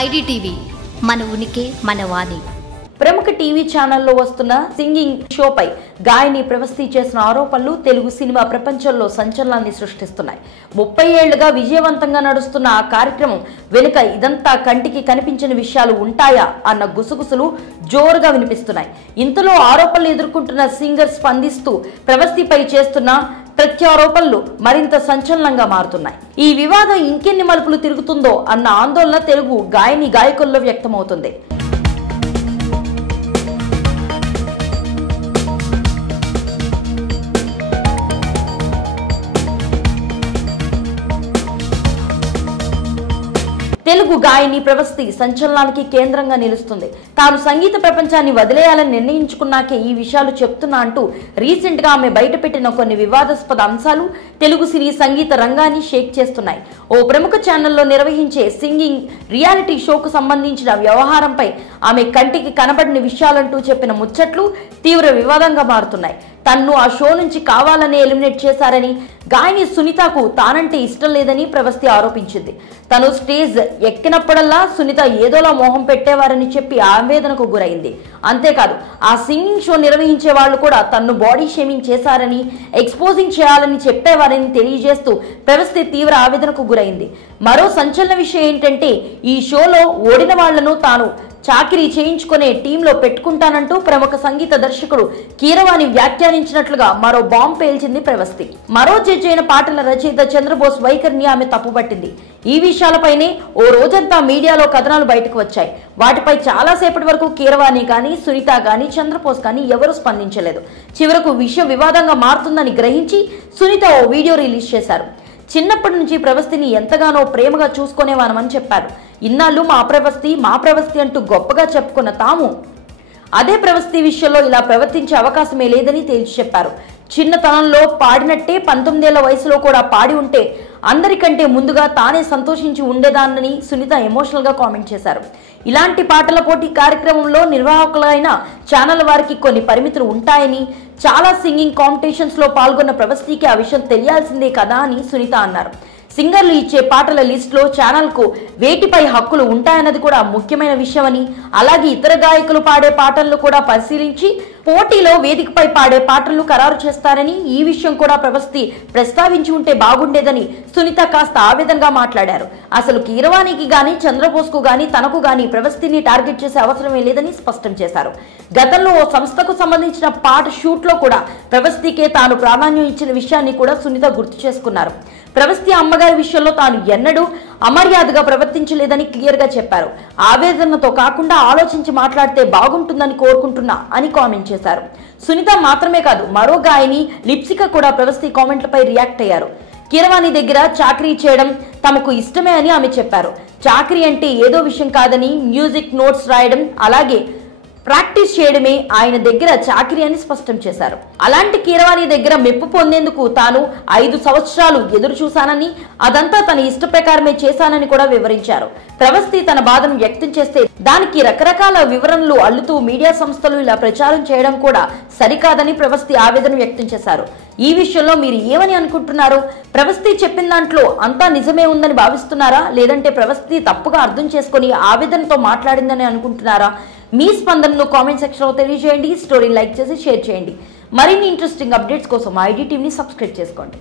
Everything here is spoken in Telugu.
ఐడిటీవీ మన ఉనికి మన వాణి. ప్రముఖ టీవీ ఛానల్లో వస్తున్న సింగింగ్ షోపై గాయని ప్రవస్తి చేసిన ఆరోపణలు తెలుగు సినిమా ప్రపంచంలో సంచలనాన్ని సృష్టిస్తున్నాయి. 30 ఏళ్లుగా విజయవంతంగా నడుస్తున్న ఆ కార్యక్రమం వెనుక ఇదంతా కంటికి కనిపించిన విషయాలు ఉంటాయా అన్న గుసగుసలు జోరుగా వినిపిస్తున్నాయి. ఇంతలో ఆరోపణలు ఎదుర్కొంటున్న సింగర్ స్పందిస్తూ ప్రవస్తిపై చేస్తున్న ప్రత్యారోపణలు మరింత సంచలనంగా మారుతున్నాయి. ఈ వివాదం ఇంకెన్ని మలుపులు తిరుగుతుందో అన్న ఆందోళన తెలుగు గాయని గాయకుల్లో వ్యక్తమవుతుంది. తెలుగు గాయని ప్రవస్తి సంచలనానికి కేంద్రంగా నిలుస్తుంది. తాను సంగీత ప్రపంచాన్ని వదిలేయాలని నిర్ణయించుకున్నాకే ఈ విషయాలు చెప్తున్నా అంటూ రీసెంట్ గా ఆమె బయటపెట్టిన కొన్ని వివాదాస్పద అంశాలు తెలుగు సినీ సంగీత రంగాన్ని షేక్ చేస్తున్నాయి. ఓ ప్రముఖ ఛానల్లో నిర్వహించే సింగింగ్ రియాలిటీ షోకు సంబంధించిన వ్యవహారంపై ఆమె కంటికి కనబడిన విషయాలంటూ చెప్పిన ముచ్చట్లు తీవ్ర వివాదంగా మారుతున్నాయి. తన్ను ఆ షో నుంచి కావాలని ఎలిమినేట్ చేశారని, గాయని సునీతకు తానంటే ఇష్టం లేదని ప్రవస్తి ఆరోపించింది. తను స్టేజ్ ఎక్కినప్పుడల్లా సునీత ఏదోలా మోహం పెట్టేవారని చెప్పి ఆవేదనకు గురైంది. అంతేకాదు ఆ సింగింగ్ షో నిర్వహించే వాళ్ళు కూడా తన్ను బాడీ షేమింగ్ చేశారని, ఎక్స్పోజింగ్ చేయాలని చెప్పేవారని తెలియజేస్తూ ప్రవస్తి తీవ్ర ఆవేదనకు గురైంది. మరో సంచలన విషయం ఏంటంటే ఈ షోలో ఓడిన వాళ్లను తాను చాకిరీ చేయించుకునే టీంలో పెట్టుకుంటానంటూ ప్రముఖ సంగీత దర్శకుడు కీరవాణి వ్యాఖ్యానించినట్లుగా మరో బాంబు పేల్చింది ప్రవస్తి. మరో జడ్జి అయిన పాటల రచయిత చంద్రబోస్ వైఖరిని ఆమె తప్పుపట్టింది. ఈ విషయాలపైనే ఓ రోజంతా మీడియాలో కథనాలు బయటకు వచ్చాయి. వాటిపై చాలాసేపటి వరకు కీరవాణి కానీ, సునీత కానీ, చంద్రబోస్ కానీ ఎవరూ స్పందించలేదు. చివరకు విషయం వివాదంగా మారుతుందని గ్రహించి సునీత ఓ వీడియో రిలీజ్ చేశారు. చిన్నప్పటి నుంచి ప్రవస్తిని ఎంతగానో ప్రేమగా చూసుకునేవానమని చెప్పారు. ఇన్నాళ్ళు మా ప్రవస్తి అంటూ గొప్పగా చెప్పుకున్న తాము అదే ప్రవస్తి విషయంలో ఇలా ప్రవర్తించే అవకాశమే లేదని తేల్చి చెప్పారు. చిన్నతనంలో పాడినట్టే 19 ఏళ్ల వయసులో కూడా పాడి ఉంటే అందరికంటే ముందుగా తానే సంతోషించి ఉండేదాన్నని సునీత ఎమోషనల్ గా కామెంట్ చేశారు. ఇలాంటి పాటల పోటీ కార్యక్రమంలో నిర్వాహకులైన ఛానల్ వారికి కొన్ని పరిమితులు ఉంటాయని, చాలా సింగింగ్ కాంపిటీషన్స్ లో పాల్గొన్న ప్రవస్తికి ఆ విషయం తెలియాల్సిందే కదా అని సునీత అన్నారు. సింగర్లు ఇచ్చే పాటల లిస్ట్ లో ఛానల్ కు వేటిపై హక్కులు ఉంటాయన్నది కూడా ముఖ్యమైన విషయమని, అలాగే ఇతర గాయకులు పాడే పాటలను కూడా పరిశీలించి పోటీలో వేదికపై పాడే పాటలను ఖరారు చేస్తారని, ఈ విషయం కూడా ప్రవస్తి ప్రస్తావించి ఉంటే బాగుండేదని సునీత కాస్త ఆవేదనగా మాట్లాడారు. అసలు కీరవాణికి గాని, చంద్రబోస్ కు గాని, తనకు గాని ప్రవస్తిని టార్గెట్ చేసే అవసరమే లేదని స్పష్టం చేశారు. గతంలో ఓ సంస్థకు సంబంధించిన పాట షూట్ లో కూడా ప్రవస్తికే తాను ప్రాధాన్యం ఇచ్చిన విషయాన్ని కూడా సునీత గుర్తు చేసుకున్నారు. ప్రవస్తి అమ్మగారి విషయంలో తాను ఎన్నడూ అమర్యాదగా ప్రవర్తించలేదని క్లియర్ గా చెప్పారు. ఆవేదనతో కాకుండా ఆలోచించి మాట్లాడితే బాగుంటుందని కోరుకుంటున్నా అని కామెంట్ చేశారు. సునీత మాత్రమే కాదు మరో గాయని లిప్సిక కూడా ప్రవస్తి కామెంట్లపై రియాక్ట్ అయ్యారు. కీరవాణి దగ్గర చాకరీ చేయడం తమకు ఇష్టమే అని ఆమె చెప్పారు. చాకరీ అంటే ఏదో విషయం కాదని, మ్యూజిక్ నోట్స్ రాయడం అలాగే ప్రాక్టీస్ చేయడమే ఆయన దగ్గర చాకరీ అని స్పష్టం చేశారు. అలాంటి కీరవాణి దగ్గర మెప్పు పొందేందుకు తాను 5 సంవత్సరాలు ఎదురు చూశానని, అదంతా తన ఇష్ట ప్రకారమే చేశానని కూడా వివరించారు. ప్రవస్తి తన బాధను వ్యక్తం చేస్తే దానికి రకరకాల వివరణలు అల్లుతూ మీడియా సంస్థలు ఇలా ప్రచారం చేయడం కూడా సరికాదని ప్రవస్తి ఆవేదన వ్యక్తం చేశారు. ఈ విషయంలో మీరు ఏమని అనుకుంటున్నారు? ప్రవస్తి చెప్పిన దాంట్లో అంతా నిజమే ఉందని భావిస్తున్నారా, లేదంటే ప్రవస్తి తప్పుగా అర్థం చేసుకుని ఆవేదనతో మాట్లాడిందని అనుకుంటున్నారా? మీ స్పందనను కామెంట్ సెక్షన్ లో తెలియజేయండి. స్టోరీ లైక్ చేసి షేర్ చేయండి. మరిన్ని ఇంట్రెస్టింగ్ అప్డేట్స్ కోసం ఐడి టీవీని సబ్స్క్రైబ్ చేసుకోండి.